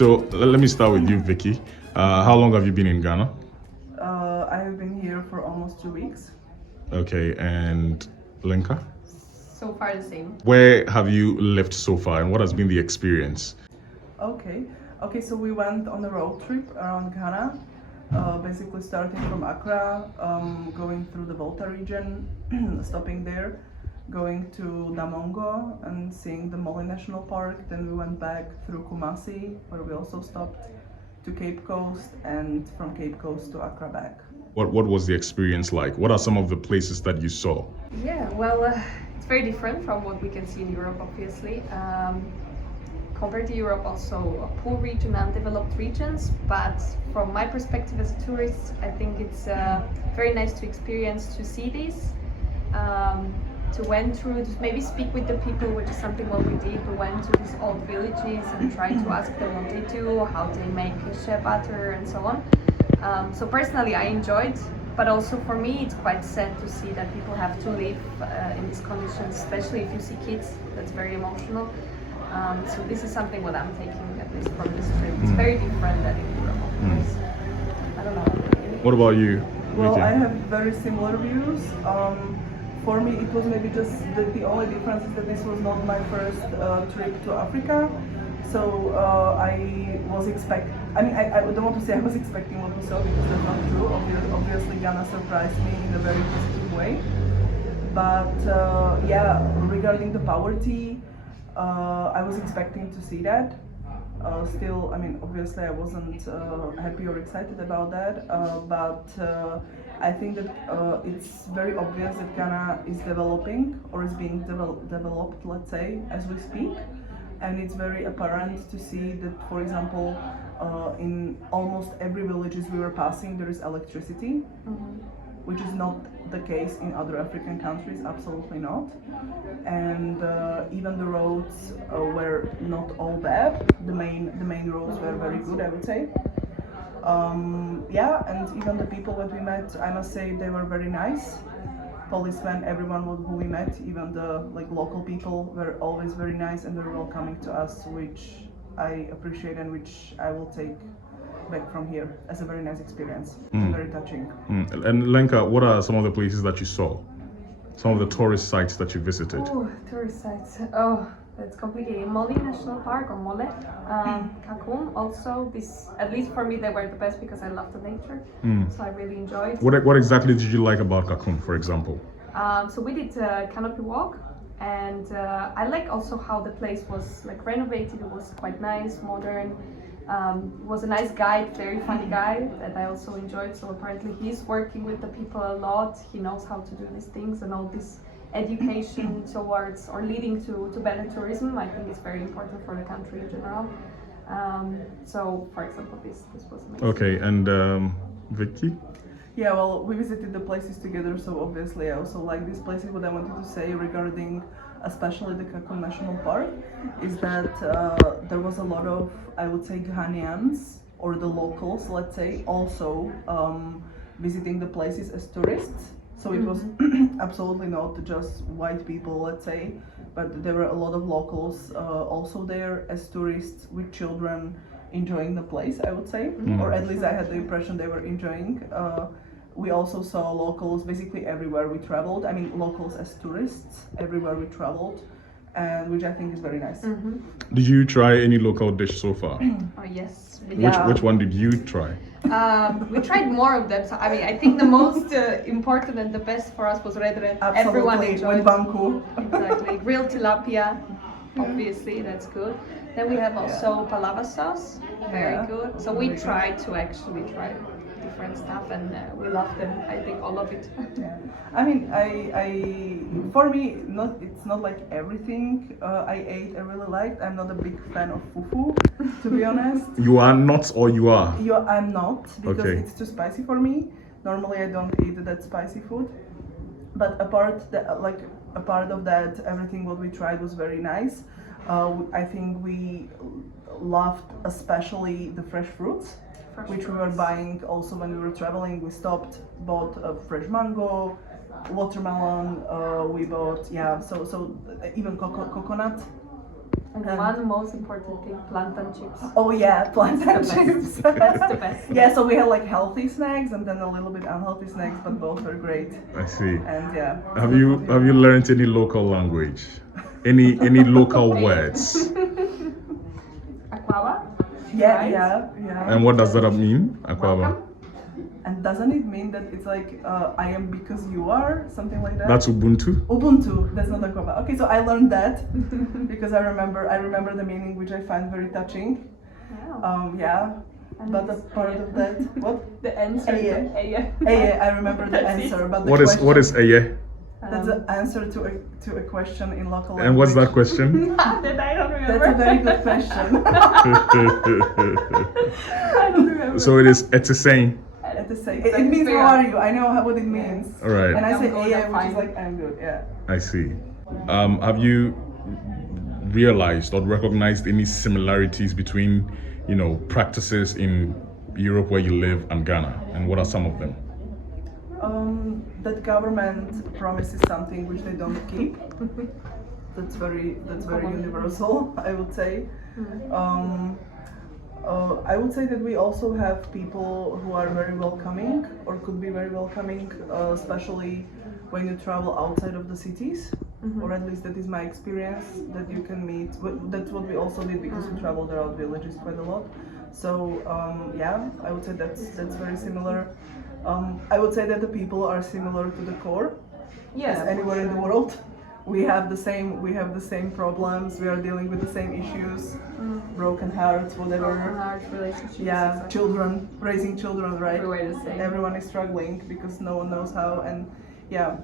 So let me start with you, Vicky. How long have you been in Ghana? I have been here for almost 2 weeks. Okay, and Lenka? So far the same. Where have you lived so far and what has been the experience? Okay, so we went on a road trip around Ghana, basically starting from Accra, going through the Volta region, stopping there, going to Damongo and seeing the Mole National Park. Then we went back through Kumasi, where we also stopped, to Cape Coast, and from Cape Coast to Accra back. What was the experience like? What are some of the places that you saw? Yeah, well, it's very different from what we can see in Europe, obviously. Compared to Europe, also a poor region, undeveloped regions, but from my perspective as a tourist, I think it's very nice to experience, to see this, to went through, to maybe speak with the people, which is something what we did. We went to these old villages and tried to ask them what they do, how they make shea butter and so on. So personally I enjoyed, but also for me it's quite sad to see that people have to live in these conditions, especially if you see kids. That's very emotional. So this is something what I'm taking at least from this trip. It's very different than in Europe, of course. I don't know. What about you, Well, Vicky? I have very similar views. For me, it was maybe just the only difference is that this was not my first trip to Africa. So I was I don't want to say I was expecting what we saw, because that's not true. Obviously, Ghana surprised me in a very positive way. But yeah, regarding the poverty, I was expecting to see that. Still, I mean, obviously I wasn't happy or excited about that, but I think that it's very obvious that Ghana is developing, or is being developed, let's say, as we speak. And it's very apparent to see that, for example, in almost every villages we were passing, there is electricity, which is not the case in other African countries, absolutely not. And even the roads were not all bad. The main roads were very good, I would say. Yeah, and even the people that we met, I must say, they were very nice. Policemen, everyone who we met, even the local people, were always very nice and very welcoming to us, which I appreciate and which I will take back from here as a very nice experience. Very touching. And Lenka, what are some of the places that you saw? Some of the tourist sites that you visited? Oh, tourist sites. Oh, that's complicated. Mole National Park, or Mole. Kakum also. This, at least for me, they were the best because I love the nature. So I really enjoyed. What exactly did you like about Kakum, for example? So we did a canopy walk, and I like also how the place was renovated. It was quite nice, modern. Was a nice guide, very funny guy that I also enjoyed. So apparently he's working with the people a lot. He knows how to do these things, and all this education towards or leading to better tourism, I think is very important for the country in general. So for example, this was amazing. Okay, and Vicky? Yeah, well, we visited the places together, so obviously I also like these places. What I wanted to say regarding especially the Kakum National Park is that there was a lot of, I would say, Ghanaians, or the locals, let's say, also visiting the places as tourists. So it was absolutely not just white people, let's say, but there were a lot of locals also there as tourists with children, enjoying the place, I would say, or at least I had the impression they were enjoying. We also saw locals basically everywhere we traveled. I mean, locals as tourists everywhere we traveled, and which I think is very nice. Did you try any local dish so far? Oh yes. Which one did you try? We tried more of them. So I mean, I think the most important and the best for us was red. Everyone enjoyed. With banku. Exactly. Grilled tilapia, obviously, that's good. Then we have also palava sauce, very good. So we tried to actually try different stuff, and we loved them. I think all of it. Yeah. I mean, for me, it's not like everything I ate I really liked. I'm not a big fan of fufu, to be honest. You are not, or you are? I'm not, because Okay. it's too spicy for me. Normally I don't eat that spicy food. But apart of that, everything what we tried was very nice. I think we loved especially the fresh fruits, which we were buying also when we were traveling. We stopped, bought a fresh mango, watermelon. We bought so even coconut. And one most important thing, plantain chips. Oh yeah, plantain It's the best. chips. That's the best. Yeah, so we had like healthy snacks and then a little bit unhealthy snacks, but both were great. I see. And yeah. Have you learned any local language? Any local words? Aquava. Yeah, Right. yeah. And what does that mean? Aquaba. Welcome. And doesn't it mean that it's like I am because you are, something like that? That's Ubuntu. Ubuntu. That's not Aquaba. Okay, so I learned that because I remember the meaning, which I find very touching. Wow. Yeah. And But a it's- part of that, what? The answer. Eye. Eye. I remember the That's it. answer, but the What is Aye? That's the answer to a question in local language. And what's that question? That I don't remember. That's a very good question. I don't remember. So it's a saying. At the same, it means how are you? I know what it means. All right. And I say I'm good, yeah, I'm which is fine. like I'm good. Yeah. I see. Have you realized or recognized any similarities between, practices in Europe where you live and Ghana? And what are some of them? That government promises something which they don't keep. That's very universal, I would say. I would say that we also have people who are very welcoming or could be very welcoming, especially when you travel outside of the cities, or at least that is my experience, that you can meet. That's what we also did because we traveled around villages quite a lot. So yeah, I would say that's very similar. I would say that the people are similar to the core Yeah. as anywhere in the world. We have the same problems. We are dealing with the same issues, broken hearts, whatever. Broken heart, relationships. Yeah, exactly. children, raising children, right? Everywhere the same. Everyone is struggling because no one knows how, and yeah,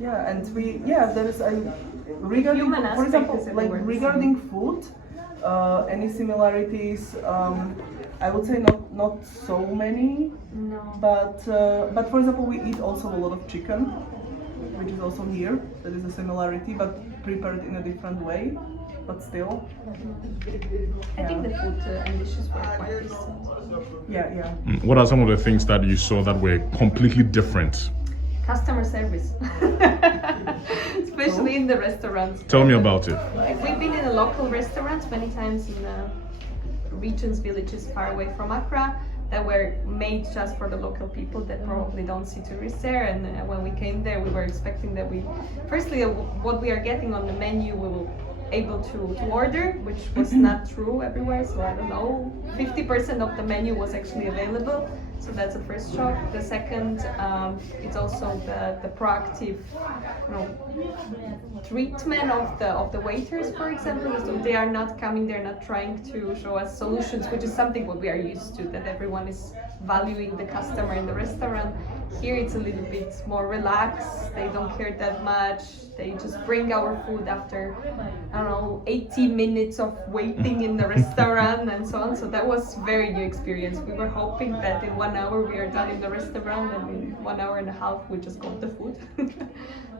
and there is regarding, Human for aspect example, is like everywhere the regarding food, any similarities? I would say not so many, No. but for example, we eat also a lot of chicken, which is also here. That is a similarity, but prepared in a different way, but still. I think the food and dishes were quite distant. Yeah. What are some of the things that you saw that were completely different? Customer service, especially in the restaurants. Tell me about it. Like we've been in a local restaurants many times in regions, villages far away from Accra that were made just for the local people that probably don't see tourists there. And when we came there, we were expecting that what we are getting on the menu, we will able to order, which was not true everywhere. So I don't know, 50% of the menu was actually available. So that's the first shock. The second, it's also the proactive, treatment of the waiters, for example. So they are not coming, they're not trying to show us solutions, which is something what we are used to, that everyone is valuing the customer in the restaurant. Here it's a little bit more relaxed. They don't care that much. They just bring our food after, 80 minutes of waiting in the restaurant and so on. So that was very new experience. We were hoping that in 1 hour we are done in the restaurant, and in 1 hour and a half we just got the food.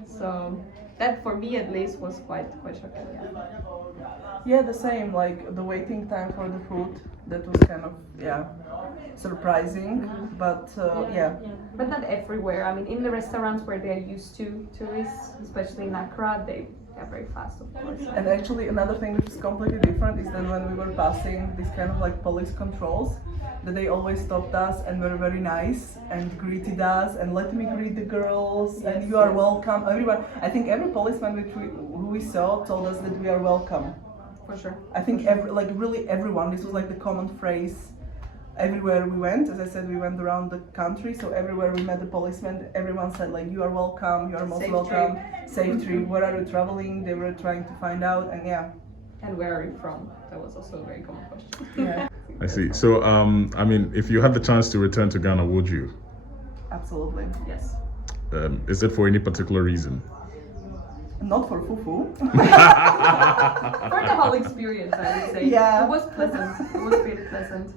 So that for me at least was quite shocking. Yeah, the same. Like the waiting time for the food, that was kind of surprising. But yeah. But not everywhere. I mean, in the restaurants where they are used to tourists, especially in Accra, they are very fast, of course. And actually, another thing which is completely different is that when we were passing these kind of like police controls, that they always stopped us and were very nice and greeted us and let me greet the girls and you are welcome. Everyone, I think every policeman who we saw told us that we are welcome. For sure. I think really everyone. This was like the common phrase everywhere we went. As I said, we went around the country, so everywhere we met the policeman, everyone said like, you are welcome, you are most Safe welcome, trip. safe trip, where are you traveling? They were trying to find out, and yeah. And where are you from? That was also a very common question. Yeah. I see. So, I mean, if you had the chance to return to Ghana, would you? Absolutely. Yes. Is it for any particular reason? Not for fufu. For the whole experience, I would say. Yeah. It was pleasant. It was really pleasant.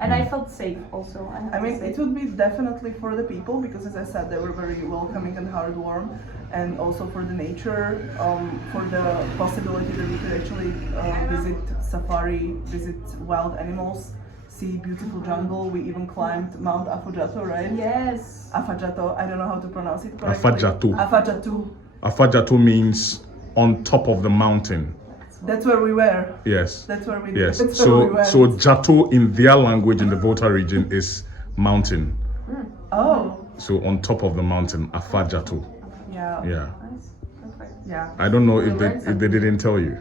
And I felt safe also. I mean, it would be definitely for the people because, as I said, they were very welcoming and heartwarm, and also for the nature, for the possibility that we could actually visit safari, visit wild animals, see beautiful jungle. We even climbed Mount Afadjato, right? Yes. Afadjato. I don't know how to pronounce it correctly. Afadjato. Afadjato. Afadjato means on top of the mountain. That's where we were. Yes. That's where we. Yes. That's where we So went. so Jato in their language in the Volta region is mountain. Oh. So on top of the mountain, Afa Jato. Yeah. Yeah. Nice. Perfect. Yeah. I don't know We if learned they didn't tell you.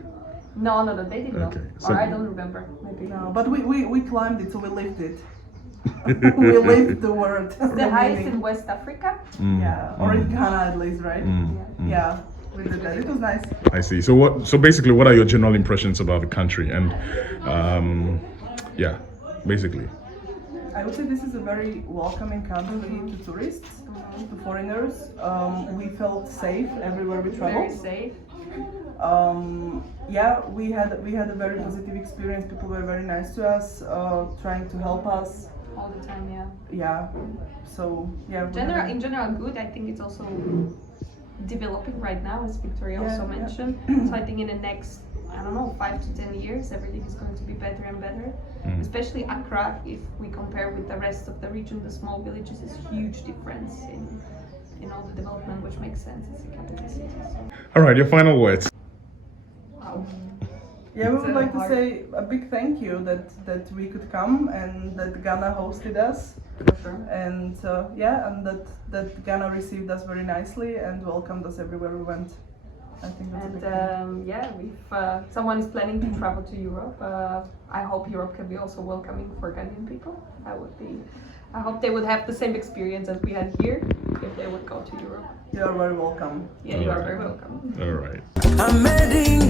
No, they did not. Okay, so- Or I don't remember. Maybe. No, but we climbed it, so we lived it. We lived the word. The highest in West Africa. Yeah, or in Ghana at least, right? Yeah, we did that. It was nice. I see. So basically, what are your general impressions about the country? And yeah, basically. I would say this is a very welcoming country to tourists, to foreigners. We felt safe everywhere we Very traveled. safe. Yeah, we had a very positive experience. People were very nice to us, trying to help us. All the time, yeah. Yeah, so yeah. In general, good. I think it's also developing right now, as Viktoria Yeah, also yeah. mentioned. So I think in the next, I don't know, 5 to 10 years, everything is going to be better and better. Especially Accra, if we compare with the rest of the region, the small villages, is huge difference in all the development, which makes sense. It's a capital city. So. All right, your final words. Yeah, we would It's like to hard. say a big thank you that we could come and that Ghana hosted us. For sure. And yeah, and that Ghana received us very nicely and welcomed us everywhere we went. I think that's a big And yeah, if someone is planning to travel to Europe, I hope Europe can be also welcoming for Ghanaian people. I hope they would have the same experience as we had here if they would go to Europe. You are very welcome. Yeah, you are very welcome. All right. I'm heading